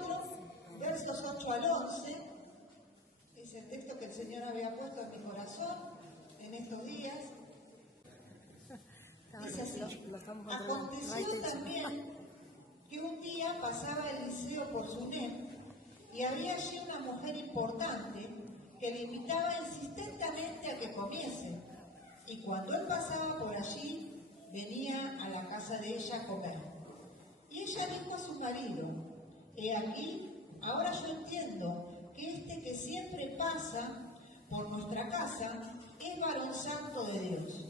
4, versos 8 al 11, es el texto que el Señor había puesto en mi corazón en estos días. Dice así: aconteció también que un día pasaba Eliseo por Sunem, y había allí una mujer importante que le invitaba insistentemente a que comiese. Y cuando él pasaba por allí, venía a la casa de ella a comer. Y ella dijo a su marido: he aquí, ahora yo entiendo que este que siempre pasa por nuestra casa es varón santo de Dios.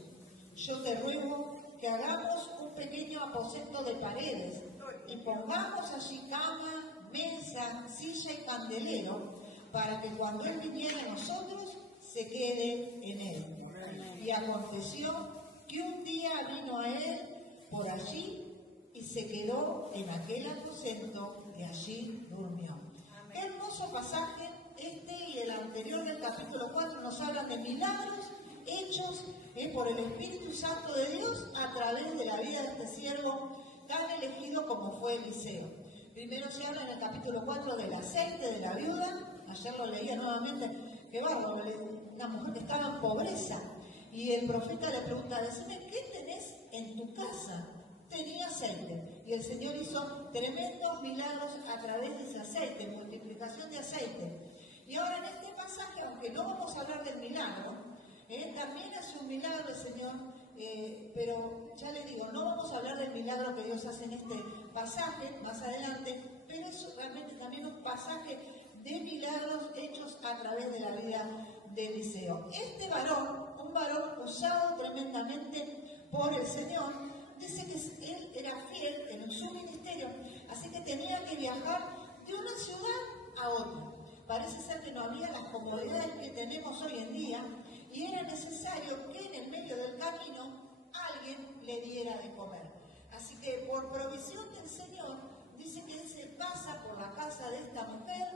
Yo te ruego que hagamos un pequeño aposento de paredes y pongamos allí cama, mesa, silla y candelero, para que cuando él viniera a nosotros se quede en él. Y aconteció que un día vino a él por allí y se quedó en aquel aposento y allí durmió. Qué hermoso pasaje este y el anterior del capítulo 4 nos hablan de milagros hechos por el Espíritu Santo de Dios a través de la vida de este siervo tan elegido como fue Eliseo. Primero se habla en el capítulo 4 del aceite de la viuda. Ayer lo leía nuevamente, qué bárbaro, una mujer que estaba en pobreza, y el profeta le pregunta: decime, ¿qué tenés en tu casa? Tenía aceite, y el Señor hizo tremendos milagros a través de ese aceite, multiplicación de aceite. Y ahora en este pasaje, aunque no vamos a hablar del milagro, también hace un milagro el Señor, pero ya le digo, no vamos a hablar del milagro que Dios hace en este pasaje más adelante, pero es realmente también un pasaje de milagros hechos a través de la vida de Eliseo. Este varón, un varón usado tremendamente por el Señor, dice que él era fiel en su ministerio, así que tenía que viajar de una ciudad a otra. Parece ser que no había las comodidades que tenemos hoy en día y era necesario que en el medio del camino alguien le diera de comer. Así que por provisión del Señor, dice que él se pasa por la casa de esta mujer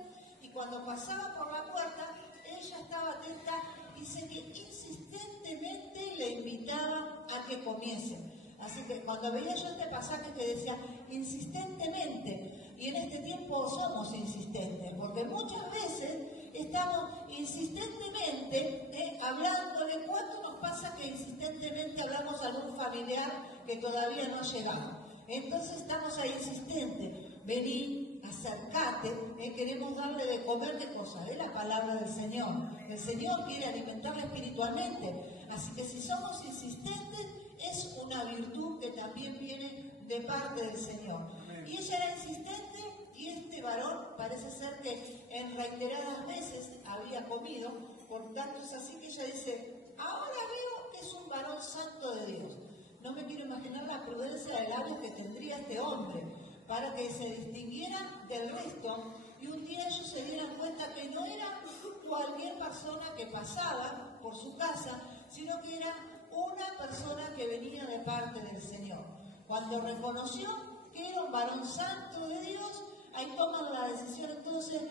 y cuando pasaba por la puerta, ella estaba atenta, dice que insistentemente le invitaba a que comiese. Así que cuando veía yo este pasaje que decía insistentemente, y en este tiempo somos insistentes, porque muchas veces estamos insistentemente hablándole. ¿Cuánto nos pasa que insistentemente hablamos a algún familiar que todavía no ha llegado? Entonces estamos ahí insistentes: vení, acércate, queremos darle de comer. ¿De cosas? De la palabra del Señor. El Señor quiere alimentarla espiritualmente. Así que si somos insistentes, es una virtud que también viene de parte del Señor. Amén. Y ella era insistente, y este varón parece ser que en reiteradas veces había comido. Por tanto es así que ella dice: ahora veo que es un varón santo de Dios. No me quiero imaginar la prudencia de labios que tendría este hombre para que se distinguiera del resto y un día ellos se dieran cuenta que no era cualquier persona que pasaba por su casa, sino que era una persona que venía de parte del Señor. Cuando reconoció que era un varón santo de Dios, ahí toman la decisión entonces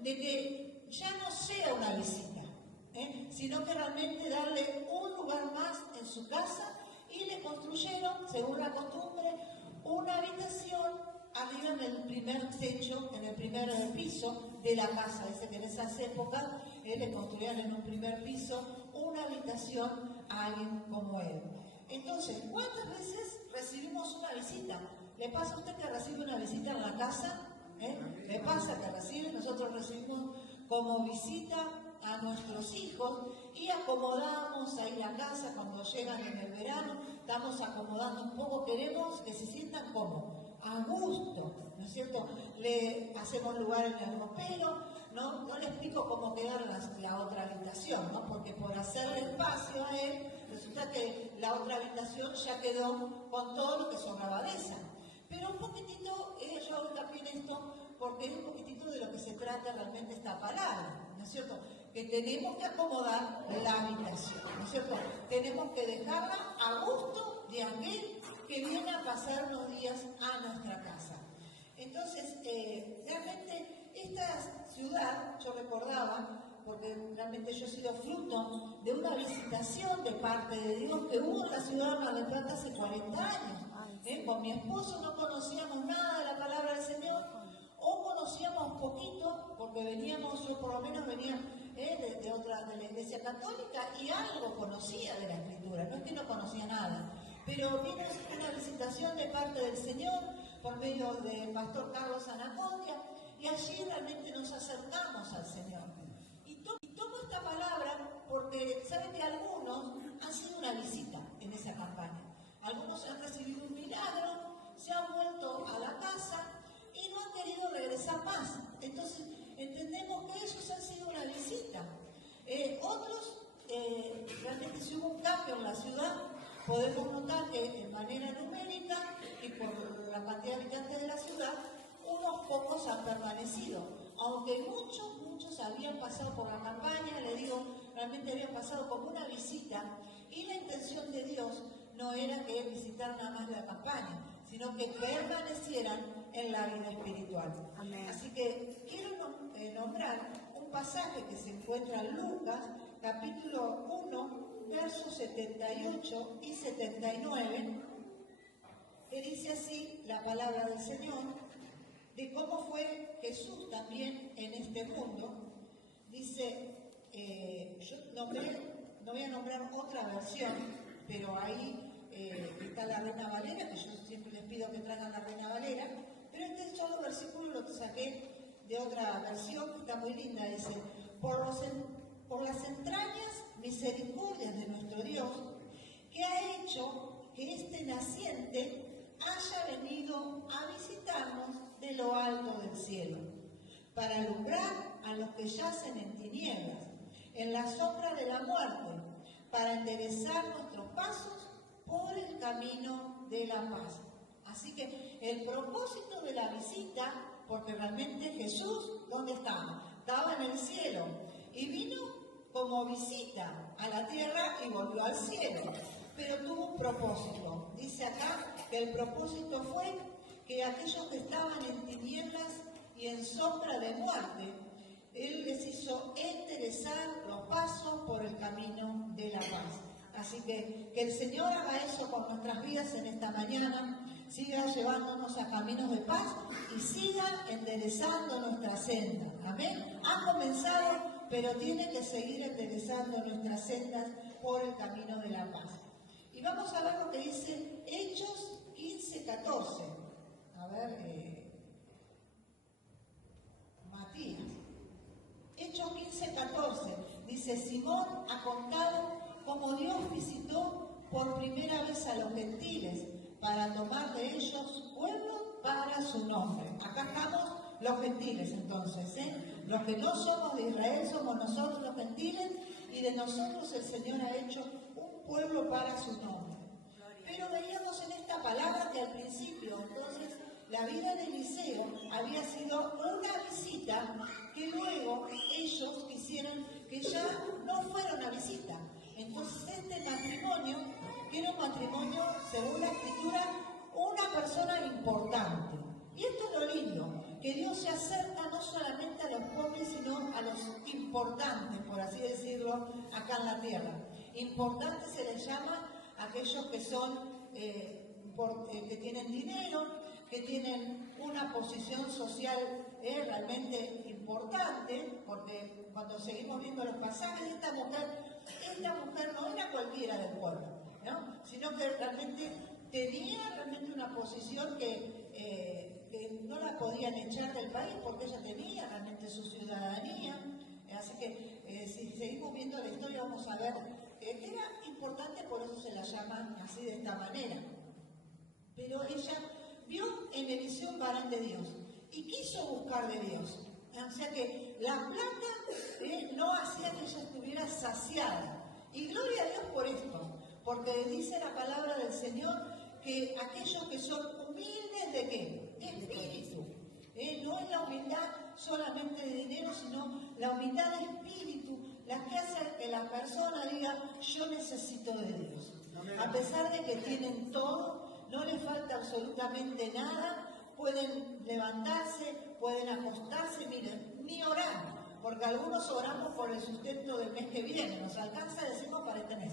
de que ya no sea una visita, sino que realmente darle un lugar más en su casa, y le construyeron, según la costumbre, una habitación arriba en el primer techo, en el primer piso de la casa. Dice que en esas épocas le construían en un primer piso una habitación a alguien como él. Entonces, ¿cuántas veces recibimos una visita? ¿Le pasa a usted que recibe una visita en la casa? ¿Le pasa que recibe? Nosotros recibimos como visita a nuestros hijos y acomodamos ahí la casa cuando llegan en el verano, estamos acomodando un poco, queremos que se sientan como a gusto, ¿no es cierto? Le hacemos lugar en el ropero, no le explico cómo quedar la otra habitación, ¿no? Porque por hacerle espacio a él, resulta que la otra habitación ya quedó con todo lo que sobraba de esa. Pero un poquitito, yo hago también esto porque es un poquitito de lo que se trata realmente esta palabra, ¿no es cierto? Que tenemos que acomodar la habitación, ¿no es cierto? Tenemos que dejarla a gusto de aquel que viene a pasar unos días a nuestra casa. Entonces, realmente esta ciudad, yo recordaba, porque realmente yo he sido fruto de una visitación de parte de Dios que hubo en la ciudad de Mar del Plata hace 40 años. Con mi esposo no conocíamos nada de la palabra del Señor, o conocíamos Íbamos poquito, porque veníamos, yo por lo menos venía de la Iglesia Católica y algo conocía de la Escritura, no es que no conocía nada, pero vino una visitación de parte del Señor por medio del pastor Carlos Anacondia y allí realmente nos acercamos al Señor. Y tomo esta palabra porque saben que algunos han sido una visita en esa campaña. Algunos han recibido un milagro, se han vuelto a la casa y no han querido regresar más. Entonces, entendemos que ellos han sido una visita. Otros, realmente si hubo un cambio en la ciudad, podemos notar que de manera numérica y por la cantidad de habitantes de la ciudad, unos pocos han permanecido. Aunque muchos habían pasado por la campaña, le digo, realmente habían pasado como una visita y la intención de Dios no era que visitaran nada más la campaña, sino que permanecieran en la vida espiritual. Amén. Así que quiero nombrar un pasaje que se encuentra en Lucas, capítulo 1, versos 78 y 79, que dice así la palabra del Señor, de cómo fue Jesús también en este mundo. Dice, yo no voy a nombrar otra versión, pero ahí está la Reina Valera, que yo siempre les pido que traigan la Reina Valera, pero este solo versículo lo saqué de otra versión que está muy linda. Dice, por las entrañas misericordias de nuestro Dios, que ha hecho que este naciente haya venido a visitarnos de lo alto del cielo, para alumbrar a los que yacen en tinieblas, en la sombra de la muerte, para enderezar nuestros pasos por el camino de la paz. Así que el propósito de la visita, porque realmente Jesús, ¿dónde estaba? Estaba en el cielo y vino como visita a la tierra y volvió al cielo, pero tuvo un propósito. Dice acá que el propósito fue que aquellos que estaban en tinieblas y en sombra de muerte, Él les hizo enderezar los pasos por el camino de la paz. Así que el Señor haga eso con nuestras vidas en esta mañana, siga llevándonos a caminos de paz y siga enderezando nuestra senda. Amén. Ha comenzado, pero tiene que seguir enderezando nuestras sendas por el camino de la paz. Y vamos a ver lo que dice Hechos 15:14. A ver, Matías. Hechos 15:14. Dice, Simón ha contado cómo Dios visitó por primera vez a los gentiles para tomar de ellos pueblo para su nombre. Acá estamos los gentiles entonces, los que no somos de Israel somos nosotros los gentiles y de nosotros el Señor ha hecho un pueblo para su nombre. Pero veíamos en esta palabra que al principio, entonces, la vida de Eliseo había sido una visita que luego ellos quisieron que ya no fuera una visita. Entonces este matrimonio, que era un matrimonio, según la Escritura, una persona importante. Y esto es lo lindo, que Dios se acerca no solamente a los pobres, sino a los importantes, por así decirlo, acá en la tierra. Importantes se les llama a aquellos que son, que tienen dinero, que tienen una posición social realmente importante, porque cuando seguimos viendo los pasajes, esta mujer no era cualquiera del pueblo, ¿no? Sino que realmente tenía una posición que no la podían echar del país porque ella tenía realmente su ciudadanía. Así que si seguimos viendo la historia vamos a ver que era importante, por eso se la llama así de esta manera. Pero ella vio en Eliseo un varón de Dios y quiso buscar de Dios. O sea que la plata no hacía que ella estuviera saciada. Y gloria a Dios por esto, porque dice la palabra del Señor que aquellos que son humildes ¿de qué? De espíritu. No es la humildad solamente de dinero, sino la humildad de espíritu, la que hace que la persona diga, yo necesito de Dios. A pesar de que tienen todo, no les falta absolutamente nada, pueden levantarse, pueden acostarse, miren, ni orar, porque algunos oramos por el sustento del mes que viene, nos alcanza, decimos, para este mes.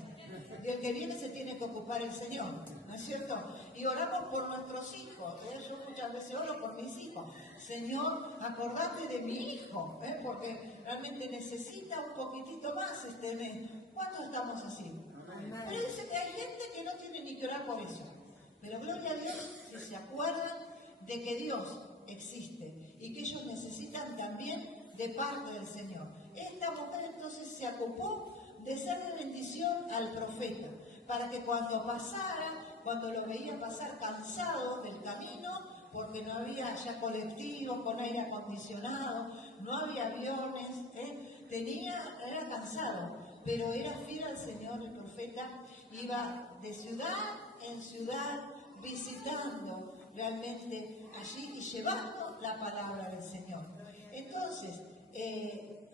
Y el que viene se tiene que ocupar el Señor, ¿no es cierto? Y oramos por nuestros hijos. Yo muchas muchas veces oro por mis hijos. Señor, acordate de mi hijo, porque realmente necesita un poquitito más este mes. ¿Cuántos estamos así? Pero dice que hay gente que no tiene ni que orar por eso. Pero gloria a Dios que se acuerdan de que Dios existe y que ellos necesitan también de parte del Señor. Esta mujer entonces se ocupó de ser de bendición al profeta, para que cuando pasara, cuando lo veía pasar cansado del camino, porque no había ya colectivos con aire acondicionado, no había aviones, era cansado, pero era fiel al Señor. El profeta iba de ciudad en ciudad visitando realmente allí y llevando la palabra del Señor. Entonces,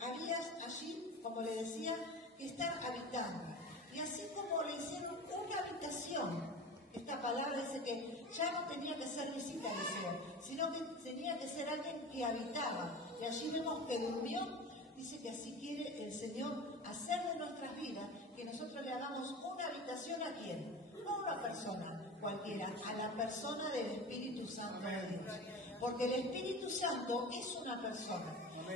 había allí, como le decía, que estar habitando. Y así como le hicieron una habitación, esta palabra dice que ya no tenía que ser visita al Señor, sino que tenía que ser alguien que habitaba. Y allí vemos que durmió. Dice que así quiere el Señor hacer de nuestras vidas, que nosotros le hagamos una habitación ¿a quién? No a una persona cualquiera, a la persona del Espíritu Santo de Dios. Porque el Espíritu Santo es una persona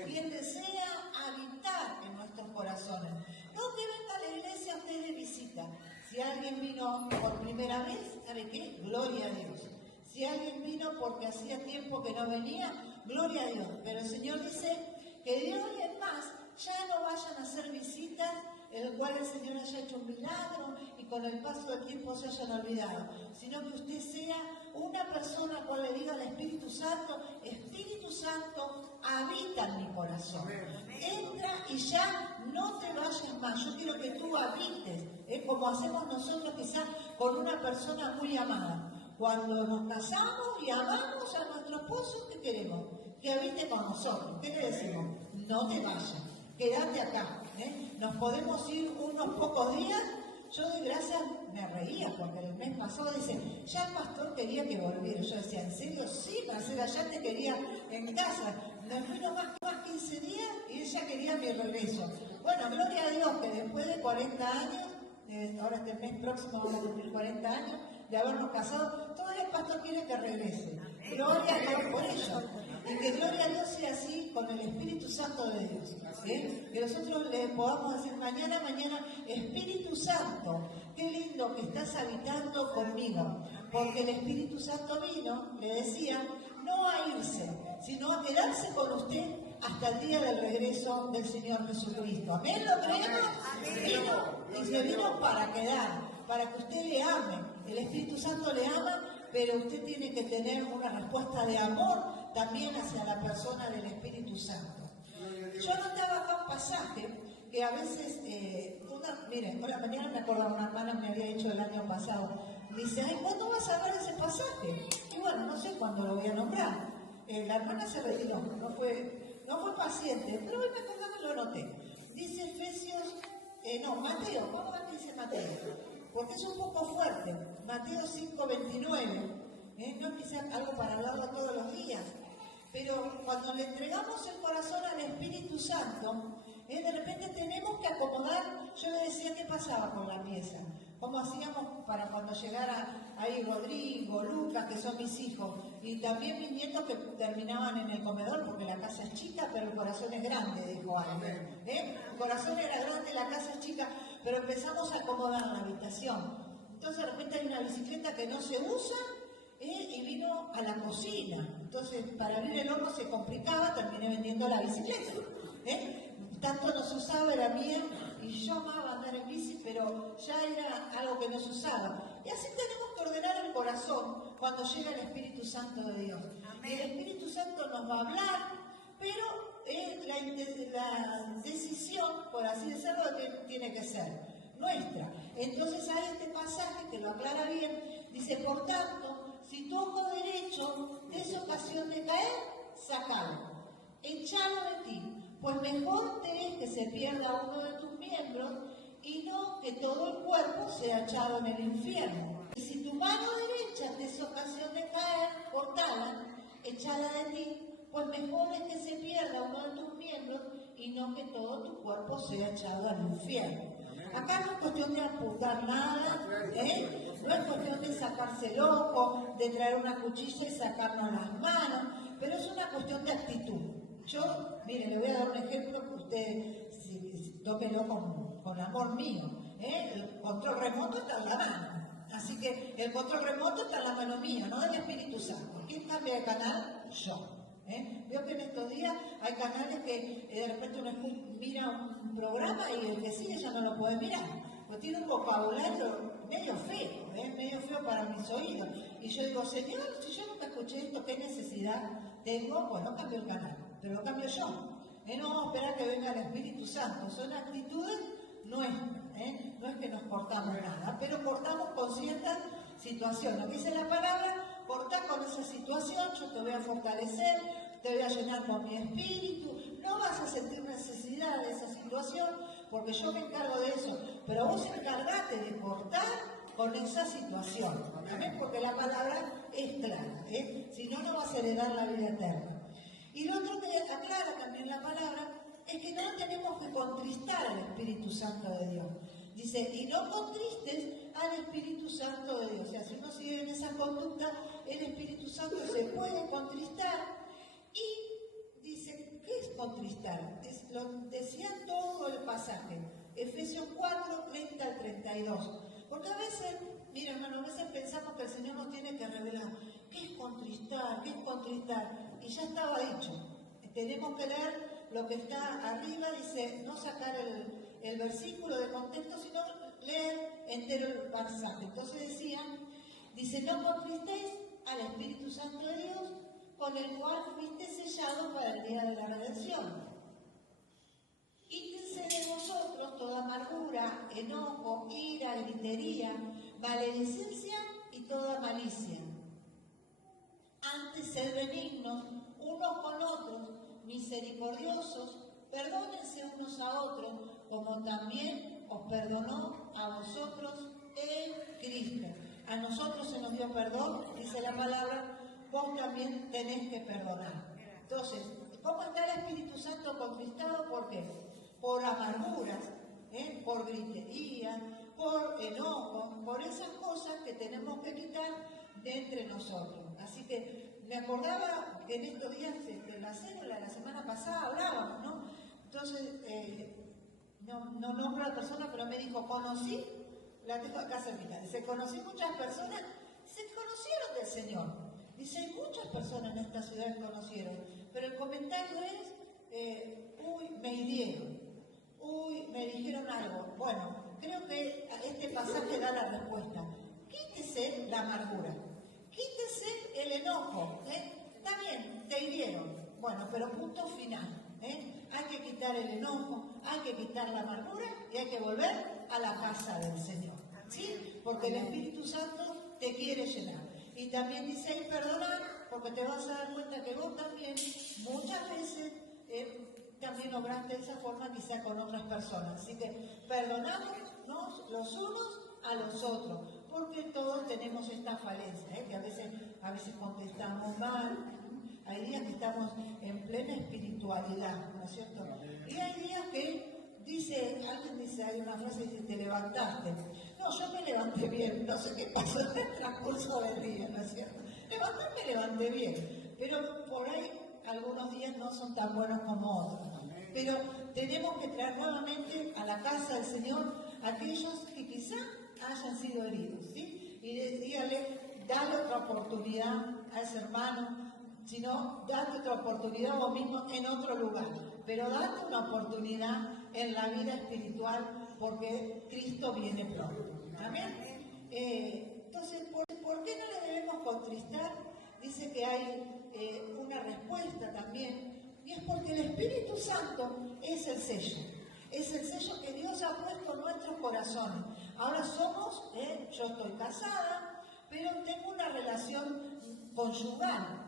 y Él desea habitar en nuestros corazones. No que venga a la iglesia usted de visita. Si alguien vino por primera vez, ¿sabe qué? Gloria a Dios. Si alguien vino porque hacía tiempo que no venía, gloria a Dios. Pero el Señor dice que de hoy en más ya no vayan a hacer visitas en el cual el Señor haya hecho un milagro y con el paso del tiempo se hayan olvidado, sino que usted sea una persona cual le diga al Espíritu Santo: Espíritu Santo, habita en mi corazón. Entra y ya no te vayas más. Yo quiero que tú habites, como hacemos nosotros quizás con una persona muy amada. Cuando nos casamos y amamos a nuestro esposo, ¿qué queremos? Que habite con nosotros. ¿Qué le decimos? No te vayas, quédate acá. Nos podemos ir unos pocos días. Yo de gracias me reía porque el mes pasado dice, ya el pastor quería que volviera. Yo decía, ¿en serio? Sí, Marcela, ya te quería en casa. Nos fuimos más 15 días y ella quería mi regreso. Bueno, gloria a Dios que después de 40 años, ahora este mes próximo vamos a cumplir 40 años de habernos casado, todavía el pastor quiere que regrese. Gloria a Dios por ello. Y que gloria a Dios sea así con el Espíritu Santo de Dios. Que nosotros le podamos decir mañana, Espíritu Santo, qué lindo que estás habitando conmigo. Porque el Espíritu Santo vino, le decía, no a irse, sino a quedarse con usted hasta el día del regreso del Señor Jesucristo. ¿Amén? ¿Lo creemos? Vino, y se vino para quedar, para que usted le ame. El Espíritu Santo le ama, pero usted tiene que tener una respuesta de amor también hacia la persona del Espíritu Santo. Yo anotaba acá un pasaje que a veces, miren, por la mañana me acordaba, una hermana me había dicho el año pasado, dice, ay, ¿cuándo vas a ver ese pasaje? Y bueno, no sé cuándo lo voy a nombrar. La hermana se retiró, no fue paciente, pero hoy me acordaba que lo anoté. Dice Mateo, vamos a ver qué dice Mateo, porque es un poco fuerte. Mateo 5:29, no es quizás algo para hablarlo todos los días, pero cuando le entregamos el corazón al Espíritu Santo, de repente tenemos que acomodar. Yo le decía qué pasaba con la pieza, cómo hacíamos para cuando llegara ahí Rodrigo, Lucas, que son mis hijos, y también mis nietos que terminaban en el comedor, porque la casa es chica, pero el corazón es grande, dijo alguien. El corazón era grande, la casa es chica, pero empezamos a acomodar la habitación. Entonces de repente hay una bicicleta que no se usa, y vino a la cocina. Entonces, para abrir el horno se complicaba, terminé vendiendo la bicicleta. Tanto no se usaba, era mía, y yo amaba andar en bici, pero ya era algo que no se usaba. Y así tenemos que ordenar el corazón cuando llega el Espíritu Santo de Dios. Amén. El Espíritu Santo nos va a hablar, pero la decisión, por así decirlo, tiene que ser nuestra. Entonces hay este pasaje que lo aclara bien, dice, por tanto, si tu ojo derecho te es ocasión de caer, sácalo, echalo de ti, pues mejor te es que se pierda uno de tus miembros y no que todo el cuerpo sea echado en el infierno. Y si tu mano derecha te es ocasión de caer, cortala, echala de ti, pues mejor es que se pierda uno de tus miembros y no que todo tu cuerpo sea echado al infierno. Acá no es cuestión de apuntar nada, no No es cuestión de sacarse loco, de traer una cuchilla y sacarnos las manos, pero es una cuestión de actitud. Yo, mire, le voy a dar un ejemplo que usted tóquelo con amor mío. El control remoto está en la mano. Así que el control remoto está en la mano mía, no del Espíritu Santo. ¿Quién cambia de canal? Yo. Veo que en estos días hay canales que de repente uno mira un programa y el que sigue ya no lo puede mirar. Pues tiene un vocabulario medio feo para mis oídos. Y yo digo, Señor, si yo nunca escuché esto, ¿qué necesidad tengo? Bueno, cambio el canal, pero lo cambio yo. No vamos a esperar que venga el Espíritu Santo. Son actitudes nuestras. No es que nos cortamos nada, pero cortamos con cierta situación. Lo que dice la palabra, cortar con esa situación, yo te voy a fortalecer, te voy a llenar con mi espíritu. No vas a sentir necesidad de esa situación, porque yo me encargo de eso. Pero vos encargate de cortar con esa situación. ¿Amén? Porque la palabra es clara. Si no, no vas a heredar la vida eterna. Y lo otro que aclara también la palabra es que no tenemos que contristar al Espíritu Santo de Dios. Dice, y no contristes al Espíritu Santo de Dios. O sea, si uno sigue en esa conducta, el Espíritu Santo se puede contristar. Y dice, ¿qué es contristar? Lo decía todo el pasaje. Efesios 4, 30 al 32. Porque a veces, mira hermano, a veces pensamos que el Señor nos tiene que revelar, ¿qué es contristar? ¿Qué es contristar? Y ya estaba dicho. Tenemos que leer lo que está arriba, dice, no sacar el versículo de contexto, sino leer entero el pasaje. Entonces decía, dice, no contristéis al Espíritu Santo de Dios, con el cual fuiste sellado para el día de la redención. Quítense de vosotros toda amargura, enojo, ira, gritería, maledicencia y toda malicia. Antes sed benignos unos con otros, misericordiosos, perdónense unos a otros, como también os perdonó a vosotros en Cristo. A nosotros se nos dio perdón, dice la palabra, vos también tenés que perdonar. Entonces, ¿cómo está el Espíritu Santo contristado? ¿Por qué? Por amarguras, por gritería, por enojo, por esas cosas que tenemos que quitar de entre nosotros. Así que me acordaba que en estos días de la célula, la semana pasada hablábamos, ¿no? Entonces, no nombro a la persona, pero me dijo, conocí, la tengo acá cerquita, dice, conocí muchas personas, se conocieron del Señor. Dice, muchas personas en esta ciudad conocieron, pero el comentario es, uy, me hirieron, uy, me dijeron algo. Bueno, creo que este pasaje da la respuesta. Quítese la amargura, quítese el enojo, Está bien, te hirieron, bueno, pero punto final, Hay que quitar el enojo, hay que quitar la amargura y hay que volver a la casa del Señor, ¿sí? Porque el Espíritu Santo te quiere llenar. Y también dice, y perdonar, porque te vas a dar cuenta que vos también, muchas veces, también obraste de esa forma quizá con otras personas. Así que perdonamos los unos a los otros, porque todos tenemos esta falencia, que a veces contestamos mal. Hay días que estamos en plena espiritualidad, ¿no es cierto? Y hay días que alguien dice, hay una frase que dice, te levantaste. No, yo me levanté bien, no sé qué pasó en el transcurso del día, ¿no es cierto? Me levanté bien, pero por ahí algunos días no son tan buenos como otros. Pero tenemos que traer nuevamente a la casa del Señor a aquellos que quizá hayan sido heridos, ¿sí? Y dígale, dale otra oportunidad a ese hermano, sino date otra oportunidad vos mismo en otro lugar, pero date una oportunidad en la vida espiritual porque Cristo viene pronto. Amén. Entonces, ¿por qué no le debemos contristar? Dice que hay una respuesta también, y es porque el Espíritu Santo es el sello que Dios ha puesto en nuestros corazones. Ahora somos, yo estoy casada, pero tengo una relación conyugal,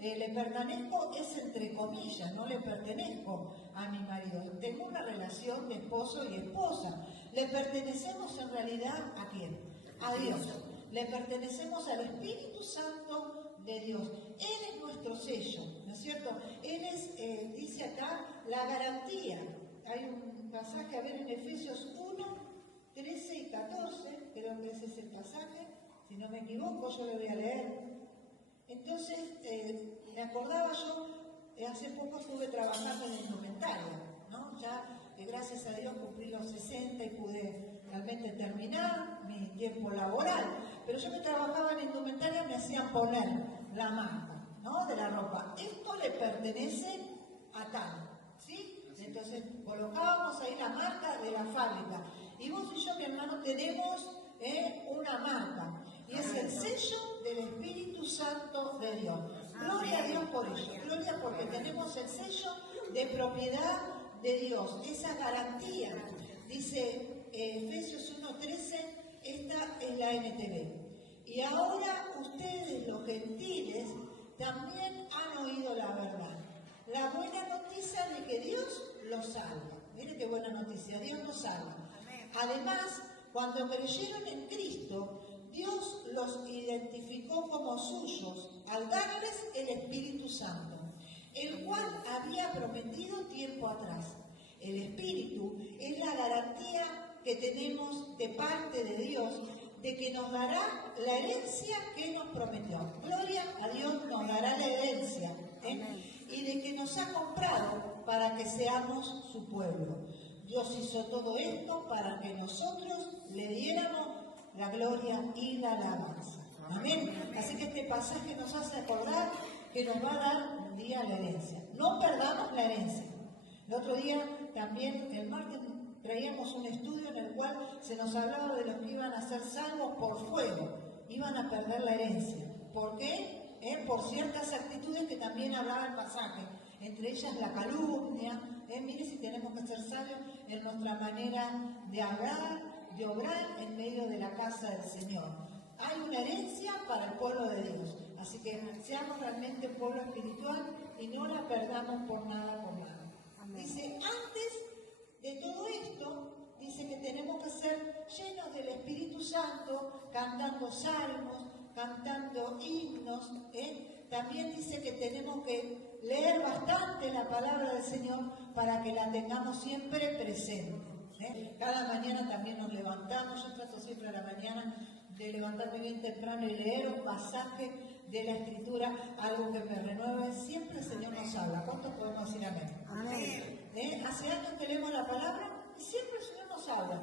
le pertenezco, es entre comillas, no le pertenezco a mi marido, tengo una relación de esposo y esposa. Le pertenecemos en realidad ¿a quién? A Dios. Le pertenecemos al Espíritu Santo de Dios. Él es nuestro sello, ¿no es cierto? Él es, dice acá, la garantía. Hay un pasaje, a ver, en Efesios 1, 13 y 14, creo que ese es el pasaje, si no me equivoco, yo lo voy a leer. Entonces, me acordaba yo, hace poco estuve trabajando en indumentaria, ¿no? Ya, gracias a Dios, cumplí los 60 y pude realmente terminar mi tiempo laboral. Pero yo que trabajaba en indumentaria me hacían poner la marca, ¿no? De la ropa. Esto le pertenece a tal, ¿sí? Entonces, colocábamos ahí la marca de la fábrica. Y vos y yo, mi hermano, tenemos una marca. Y es el sello del Espíritu Santo de Dios. Gloria a Dios por ello. Gloria porque tenemos el sello de propiedad de Dios. Esa garantía. Dice Efesios 1:13, esta es la NTV. Y ahora ustedes, los gentiles, también han oído la verdad. La buena noticia de que Dios los salva. Miren qué buena noticia, Dios nos salva. Además, cuando creyeron en Cristo, Dios los identificó como suyos al darles el Espíritu Santo, el cual había prometido tiempo atrás. El Espíritu es la garantía que tenemos de parte de Dios de que nos dará la herencia que nos prometió. Gloria a Dios, nos dará la herencia, y de que nos ha comprado para que seamos su pueblo. Dios hizo todo esto para que nosotros le diéramos la gloria y la alabanza. Amén. Así que este pasaje nos hace acordar que nos va a dar un día la herencia. No perdamos la herencia. El otro día también, el martes, traíamos un estudio en el cual se nos hablaba de los que iban a ser salvos por fuego. Iban a perder la herencia. ¿Por qué? Por ciertas actitudes que también hablaba el pasaje. Entre ellas la calumnia. Mire si tenemos que ser sabios en nuestra manera de hablar, de obrar en medio de la casa del Señor. Hay una herencia para el pueblo de Dios. Así que seamos realmente un pueblo espiritual y no la perdamos por nada, por nada. Amén. Dice, antes de todo esto, dice que tenemos que ser llenos del Espíritu Santo, cantando salmos, cantando himnos. También dice que tenemos que leer bastante la palabra del Señor para que la tengamos siempre presente. Cada mañana también nos levantamos, yo trato siempre a la mañana de levantarme bien temprano y leer un pasaje de la Escritura, algo que me renueve. Siempre el Señor nos habla. ¿Cuántos podemos decir amén? Amén. Hace años que leemos la palabra y siempre el Señor nos habla.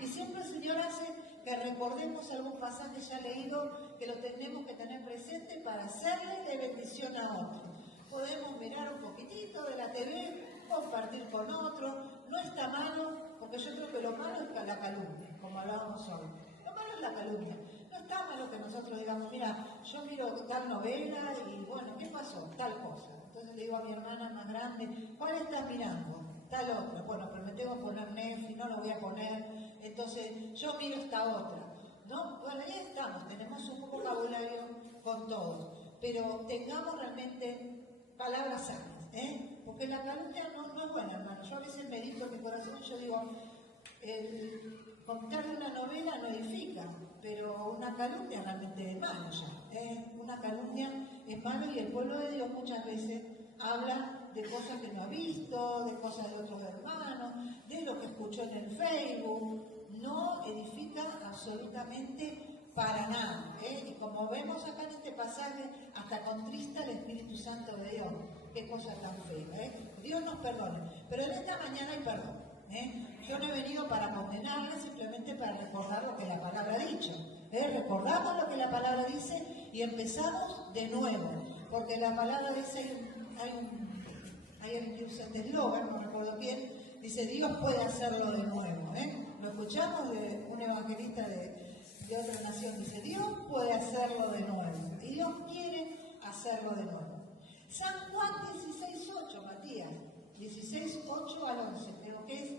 Y siempre el Señor hace que recordemos algún pasaje ya leído, que lo tenemos que tener presente para hacerle de bendición a otros. Podemos mirar un poquitito de la TV, compartir con otro. No está malo, porque yo creo que lo malo es la calumnia, como hablábamos hoy. Lo malo es la calumnia. No está malo que nosotros digamos, mira, yo miro tal novela y bueno, ¿qué pasó? Tal cosa. Entonces le digo a mi hermana más grande, ¿cuál estás mirando? Tal otra. Bueno, pero me tengo que poner Netflix, no lo voy a poner. Entonces yo miro esta otra. ¿No? Bueno, ahí estamos, tenemos un vocabulario con todos. Pero tengamos realmente palabras sanas, porque la calumnia no es buena, hermano. Yo a veces medito en mi corazón y yo digo, contar una novela no edifica, pero una calumnia realmente es malo ya. Una calumnia es malo y el pueblo de Dios muchas veces habla de cosas que no ha visto, de cosas de otros hermanos, de lo que escuchó en el Facebook. No edifica absolutamente para nada. Y como vemos acá en este pasaje, hasta contrista el Espíritu Santo de Dios. Qué cosa tan fea. Dios nos perdone. Pero en esta mañana hay perdón. Yo no he venido para condenarle, simplemente para recordar lo que la palabra ha dicho. Recordamos lo que la palabra dice y empezamos de nuevo. Porque la palabra dice, hay alguien que usa este eslogan, no recuerdo quién, dice, Dios puede hacerlo de nuevo. Lo escuchamos de un evangelista de otra nación, dice, Dios puede hacerlo de nuevo. Y Dios quiere hacerlo de nuevo. San Juan 16:8, Matías, 16:8 al 11, creo que es,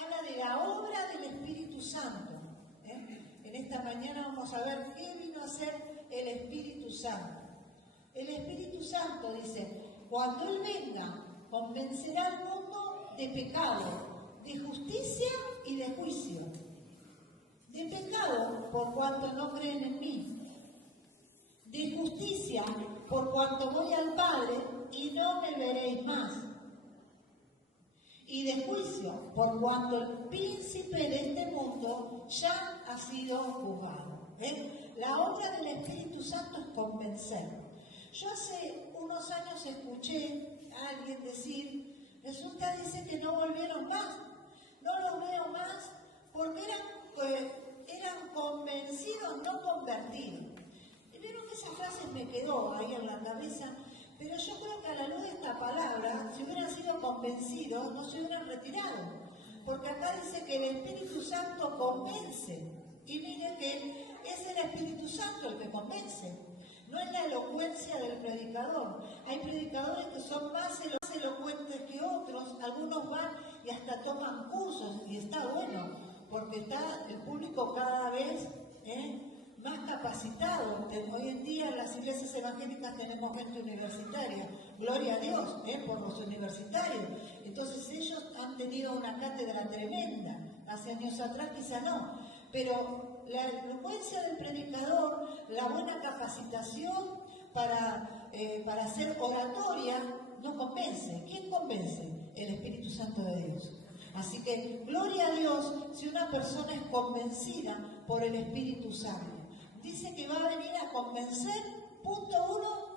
habla de la obra del Espíritu Santo. En esta mañana vamos a ver qué vino a hacer el Espíritu Santo. El Espíritu Santo dice, cuando Él venga, convencerá al mundo de pecado, de justicia y de juicio. De pecado, por cuanto no creen en mí. De justicia, por cuanto voy al Padre y no me veréis más. y de juicio, por cuanto el príncipe de este mundo ya ha sido juzgado. La obra del Espíritu Santo es convencer. Yo hace unos años escuché a alguien decir, dice que no volvieron más, no los veo más, porque eran convencidos, no convertidos. Y vieron que esa frase me quedó ahí en la cabeza, pero yo creo que a la luz de esta palabra, si hubieran sido convencidos, no se hubieran retirado. Porque acá dice que el Espíritu Santo convence. Y miren que es el Espíritu Santo el que convence. No es la elocuencia del predicador. Hay predicadores que son más elocuentes que otros. Algunos van y hasta toman cursos. Y está bueno, porque está el público cada vez más capacitado. Hoy en día en las iglesias evangélicas tenemos gente universitaria, gloria a Dios por los universitarios. Entonces ellos han tenido una cátedra tremenda, hace años atrás quizá no, pero la elocuencia del predicador, la buena capacitación para hacer oratoria no convence. ¿Quién convence? El Espíritu Santo de Dios. Así que gloria a Dios si una persona es convencida por el Espíritu Santo. Dice que va a venir a convencer, punto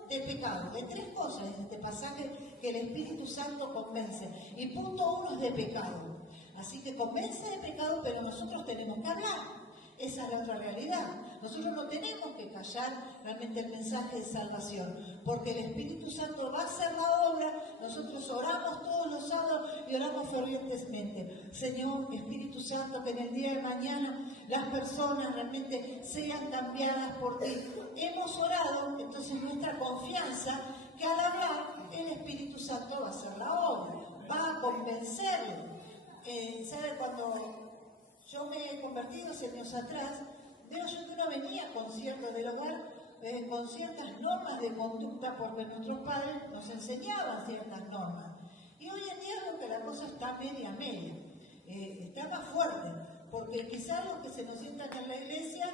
1, de pecado. De 3 cosas en este pasaje que el Espíritu Santo convence. Y punto 1 es de pecado. Así que convence de pecado, pero nosotros tenemos que hablar. Esa es la otra realidad. Nosotros no tenemos que callar realmente el mensaje de salvación, porque el Espíritu Santo va a hacer la obra. Nosotros oramos todos los sábados y oramos fervientemente. Señor, Espíritu Santo, que en el día de mañana las personas realmente sean cambiadas por ti. Hemos orado, entonces nuestra confianza que al hablar el Espíritu Santo va a hacer la obra, va a convencerlo. ¿Sabe cuando yo me he convertido hace años atrás? Veo yo que no venía con ciertos del hogar, con ciertas normas de conducta, porque nuestros padres nos enseñaban ciertas normas. Y hoy en día creo que la cosa está media, está más fuerte, porque quizás los que se nos sientan en la iglesia,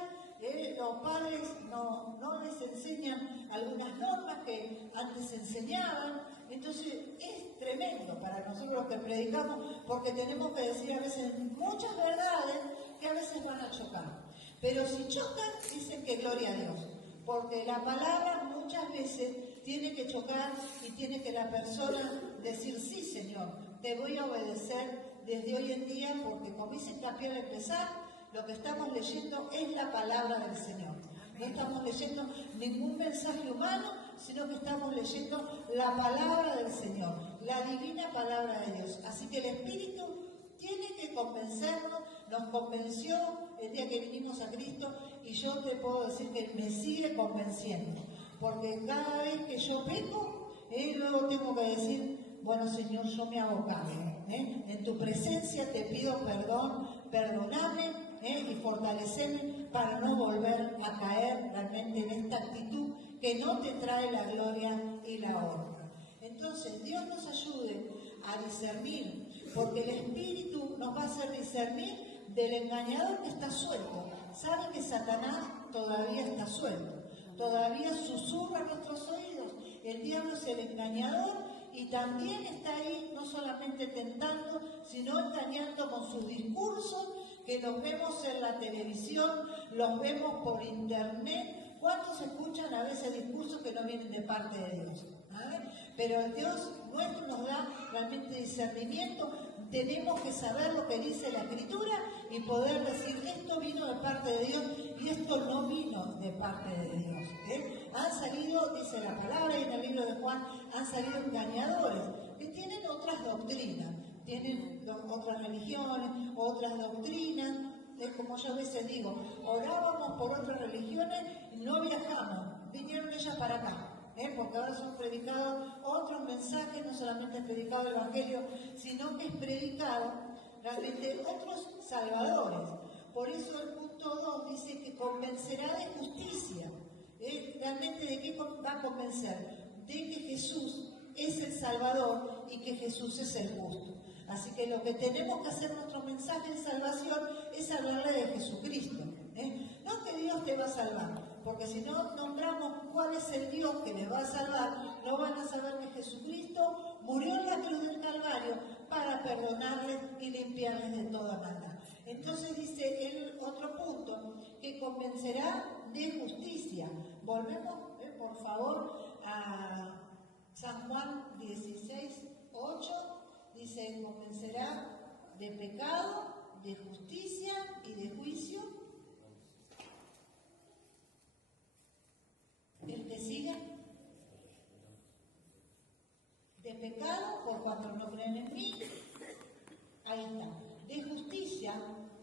los padres no les enseñan algunas normas que antes se enseñaban. Entonces es tremendo para nosotros los que predicamos, porque tenemos que decir a veces muchas verdades que a veces van a chocar. Pero si chocan, dicen que gloria a Dios, porque la palabra muchas veces tiene que chocar y tiene que la persona decir, sí Señor, te voy a obedecer desde hoy en día, porque como dice hincapié al empezar, lo que estamos leyendo es la palabra del Señor. No estamos leyendo ningún mensaje humano, sino que estamos leyendo la palabra del Señor, la divina palabra de Dios. Así que el Espíritu tiene que convencernos, nos convenció el día que vinimos a Cristo, y yo te puedo decir que me sigue convenciendo, porque cada vez que yo peco, luego tengo que decir, bueno Señor, yo me hago cargo, en tu presencia te pido perdón, perdóname, y fortalecerme para no volver a caer realmente en esta actitud que no te trae la gloria y la honra. Entonces, Dios nos ayude a discernir, porque el Espíritu nos va a hacer discernir del engañador que está suelto. ¿Saben que Satanás todavía está suelto? Todavía susurra a nuestros oídos. El diablo es el engañador y también está ahí no solamente tentando, sino engañando con sus discursos, que los vemos en la televisión, los vemos por internet. ¿Cuántos escuchan a veces discursos que no vienen de parte de Dios? Pero el Dios nuestro nos da realmente discernimiento. Tenemos que saber lo que dice la Escritura y poder decir, esto vino de parte de Dios y esto no vino de parte de Dios. Han salido, dice la palabra y en el libro de Juan, han salido engañadores que tienen otras doctrinas, tienen otras religiones, otras doctrinas. Como yo a veces digo, orábamos por otras religiones y no viajamos, vinieron ellas para acá. Porque ahora son predicados otros mensajes, no solamente es predicado el Evangelio, sino que es predicado realmente otros salvadores. Por eso el punto 2 dice que convencerá de justicia. ¿Realmente de qué va a convencer? De que Jesús es el Salvador y que Jesús es el justo. Así que lo que tenemos que hacer nuestro mensaje de salvación es hablarle de Jesucristo. No que Dios te va a salvar, porque si no nombramos cuál es el Dios que les va a salvar, no van a saber que Jesucristo murió en la cruz del Calvario Calvario para perdonarles y limpiarles de toda maldad. Entonces dice el otro punto, que convencerá de justicia. Volvemos, por favor, a San Juan 16:8, dice, convencerá de pecado, de justicia y de juicio. El que sigue. De pecado, por cuanto no creen en mí. Ahí está. De justicia,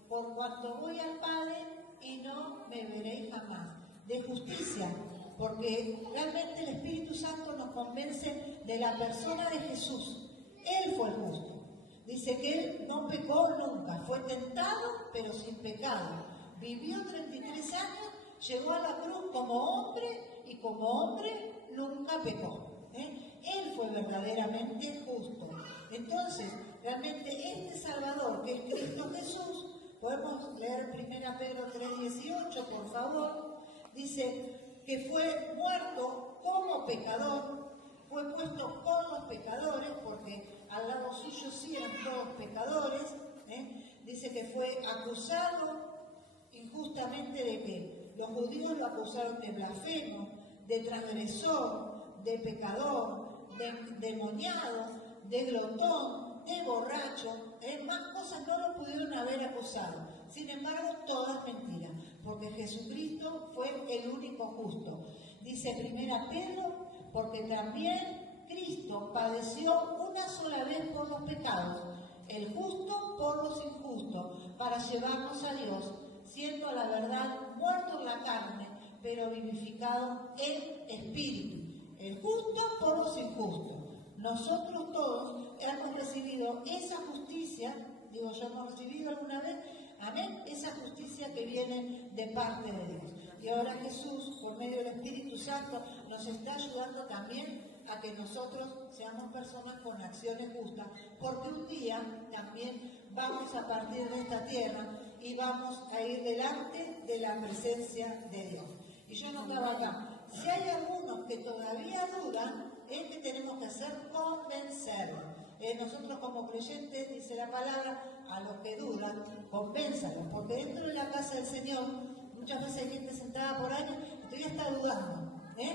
por cuanto voy al Padre y no me veréis jamás. De justicia, porque realmente el Espíritu Santo nos convence de la persona de Jesús. Él fue el justo. Dice que Él no pecó nunca, fue tentado pero sin pecado. Vivió 33 años, llegó a la cruz como hombre y como hombre nunca pecó. Él fue verdaderamente justo. Entonces, realmente este Salvador, que es Cristo Jesús, podemos leer 1 Pedro 3:18, por favor, dice que fue muerto como pecador, fue puesto con los pecadores, porque al lado suyo sí eran todos pecadores, dice que fue acusado injustamente de que los judíos lo acusaron de blasfemo, de transgresor, de pecador, de demoniado, de glotón, de borracho, más cosas no lo pudieron haber acusado. Sin embargo, todas mentiras, porque Jesucristo fue el único justo. Dice 1 Pedro, porque también Cristo padeció una sola vez por los pecados, el justo por los injustos, para llevarnos a Dios, siendo a la verdad muerto en la carne, pero vivificado en espíritu. El justo por los injustos. Nosotros todos hemos recibido esa justicia, digo yo, hemos recibido alguna vez, amén, esa justicia que viene de parte de Dios. Y ahora Jesús, por medio del Espíritu Santo, nos está ayudando también a que nosotros seamos personas con acciones justas, porque un día también vamos a partir de esta tierra y vamos a ir delante de la presencia de Dios. Y yo notaba acá, si hay algunos que todavía dudan, es que tenemos que hacer convencerlos. Nosotros como creyentes, dice la palabra, a los que dudan, convénzalos, porque dentro de la casa del Señor, muchas veces hay gente sentada por ahí y todavía está dudando.